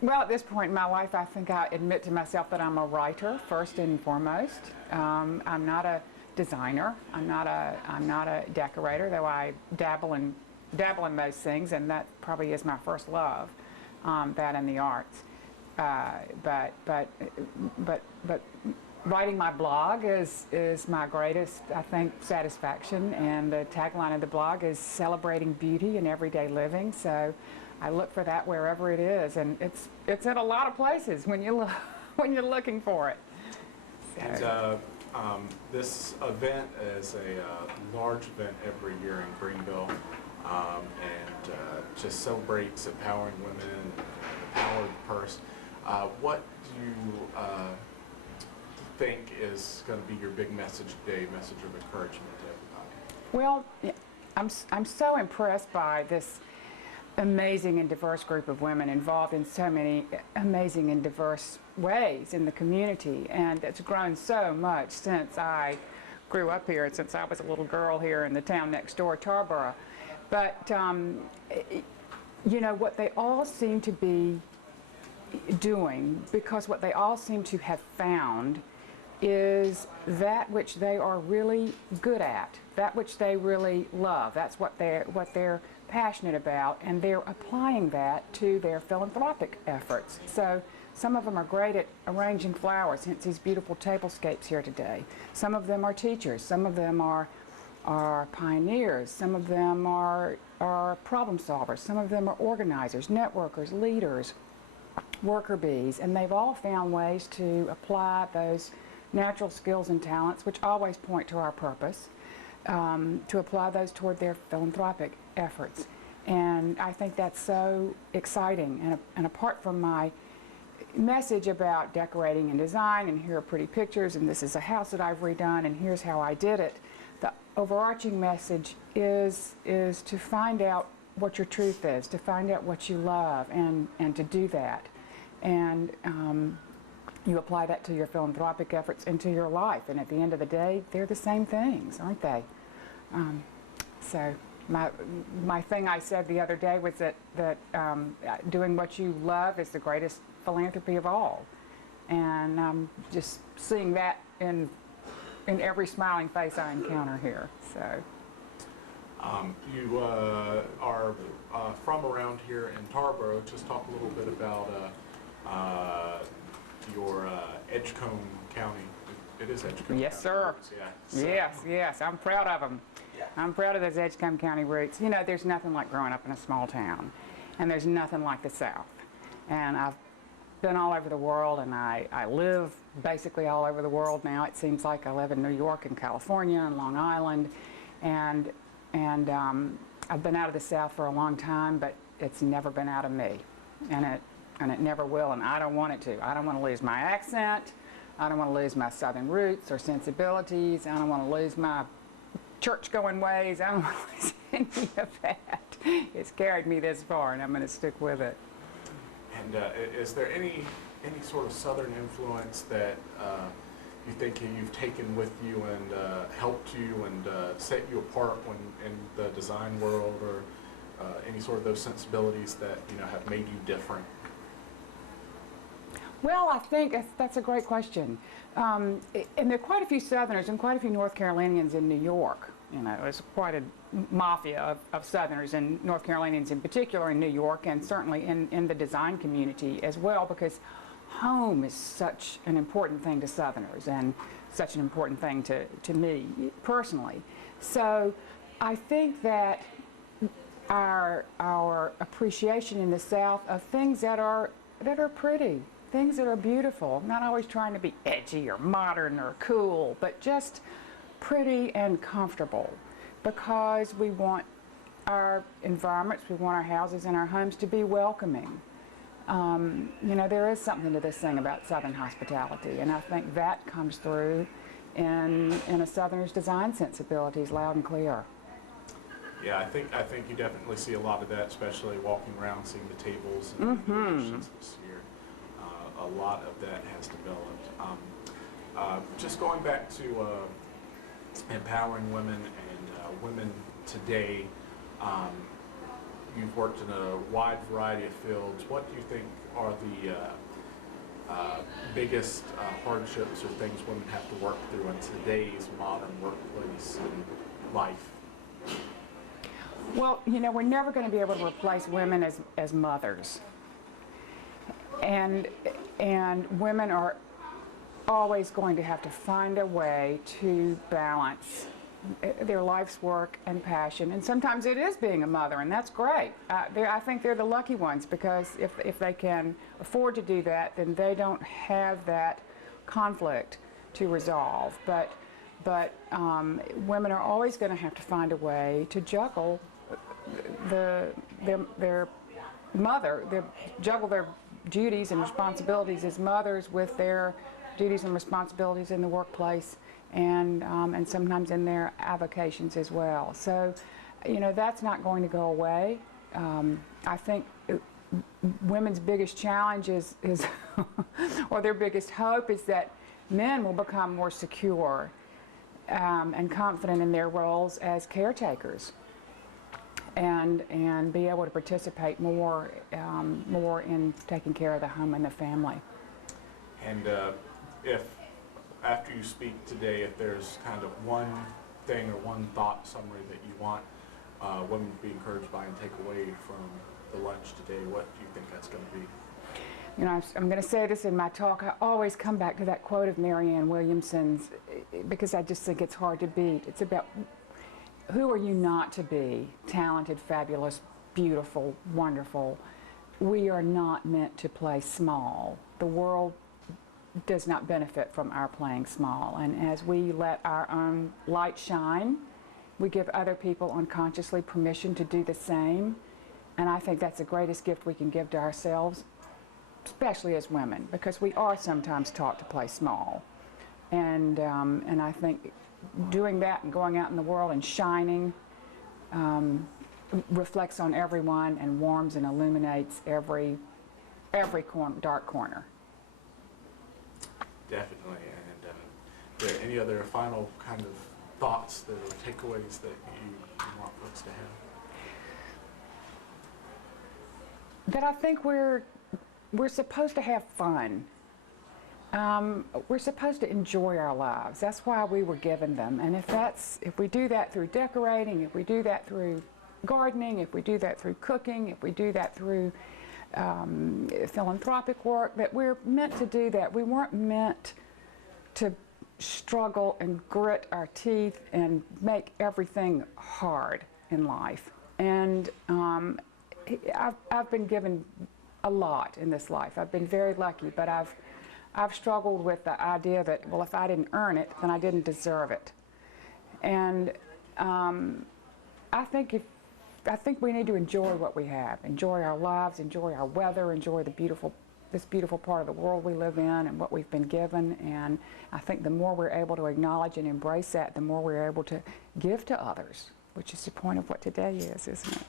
Well, at this point in my life, I think I admit to myself that I'm a writer first and foremost. I'm not a designer. I'm not a decorator, though I dabble in most things, and that probably is my first love, that and the arts. But writing my blog is my greatest, I think, satisfaction, and the tagline of the blog is celebrating beauty in everyday living. So I look for that wherever it is, and it's in a lot of places when you when you're looking for it. So. And this event is a large event every year in Greenville, and just celebrates empowering women and the power of the purse. What do you think is going to be your big message today, message of encouragement to everybody? Well, I'm so impressed by this amazing and diverse group of women involved in so many amazing and diverse ways in the community, and it's grown so much since I grew up here and since I was a little girl here in the town next door, Tarboro. But you know, what they all seem to be doing, because what they all seem to have found is that which they are really good at, that which they really love. That's what they're passionate about, and they're applying that to their philanthropic efforts. So some of them are great at arranging flowers, hence these beautiful tablescapes here today. Some of them are teachers, some of them are pioneers, some of them are problem solvers, some of them are organizers, networkers, leaders, worker bees, and they've all found ways to apply those natural skills and talents, which always point to our purpose, to apply those toward their philanthropic efforts. And I think that's so exciting. And apart from my message about decorating and design, and here are pretty pictures, and this is a house that I've redone, and here's how I did it, the overarching message is to find out what your truth is, to find out what you love, and to do that. And you apply that to your philanthropic efforts and to your life, and at the end of the day, they're the same things, aren't they? So my thing I said the other day was that doing what you love is the greatest philanthropy of all, and just seeing that in every smiling face I encounter here. So. You are from around here in Tarboro. Just talk a little bit about your Edgecombe County. It is Edgecombe Yes, County sir. roots, yeah. So, Yes, I'm proud of them. Yeah. I'm proud of those Edgecombe County roots. You know, there's nothing like growing up in a small town, and there's nothing like the South. And I've been all over the world, and I live basically all over the world now. It seems like I live in New York and California and Long Island, and I've been out of the South for a long time, but it's never been out of me, and it never will, and I don't want it to. I don't want to lose my accent. I don't want to lose my Southern roots or sensibilities. I don't want to lose my church-going ways. I don't want to lose any of that. It's carried me this far, and I'm going to stick with it. And is there any sort of Southern influence that you think you've taken with you and helped you and set you apart in the design world, or any sort of those sensibilities that have made you different? Well, I think that's a great question. And there are quite a few Southerners and quite a few North Carolinians in New York. You know, there's quite a mafia of Southerners and North Carolinians in particular in New York, and certainly in the design community as well, because home is such an important thing to Southerners and such an important thing to me personally. So I think that our appreciation in the South of things that are pretty, things that are beautiful, not always trying to be edgy or modern or cool, but just pretty and comfortable, because we want our environments, we want our houses and our homes to be welcoming. You know, there is something to this thing about Southern hospitality, and I think that comes through in a Southerner's design sensibilities loud and clear. Yeah, I think you definitely see a lot of that, especially walking around, seeing the tables and the dishes this year. A lot of that has developed. Just going back to empowering women and women today, you've worked in a wide variety of fields. What do you think are the biggest hardships or things women have to work through in today's modern workplace and life? Well, you know, we're never going to be able to replace women as mothers. And women are always going to have to find a way to balance their life's work and passion. And sometimes it is being a mother, and that's great. I think they're the lucky ones, because if they can afford to do that, then they don't have that conflict to resolve. But women are always going to have to find a way to juggle their juggle their duties and responsibilities as mothers with their duties and responsibilities in the workplace, and sometimes in their avocations as well. So, you know, that's not going to go away. I think women's biggest challenge is or their biggest hope is that men will become more secure and confident in their roles as caretakers, and be able to participate more in taking care of the home and the family. And if after you speak today, if there's kind of one thing or one thought summary that you want women to be encouraged by and take away from the lunch today, what do you think that's going to be? You know, I'm going to say this in my talk. I always come back to that quote of Marianne Williamson's, because I just think it's hard to beat. It's about, who are you not to be? Talented, fabulous, beautiful, wonderful. We are not meant to play small. The world does not benefit from our playing small. And as we let our own light shine, we give other people unconsciously permission to do the same. And I think that's the greatest gift we can give to ourselves, especially as women, because we are sometimes taught to play small. And I think doing that and going out in the world and shining reflects on everyone and warms and illuminates every dark corner. Definitely. And any other final kind of thoughts or takeaways that you want folks to have? That I think we're supposed to have fun. We're supposed to enjoy our lives. That's why we were given them. And if we do that through decorating, if we do that through gardening, if we do that through cooking, if we do that through philanthropic work, that we're meant to do that. We weren't meant to struggle and grit our teeth and make everything hard in life. And I've been given a lot in this life. I've been very lucky, but I've struggled with the idea that, well, if I didn't earn it, then I didn't deserve it. And I think we need to enjoy what we have, enjoy our lives, enjoy our weather, enjoy this beautiful part of the world we live in and what we've been given. And I think the more we're able to acknowledge and embrace that, the more we're able to give to others, which is the point of what today is, isn't it?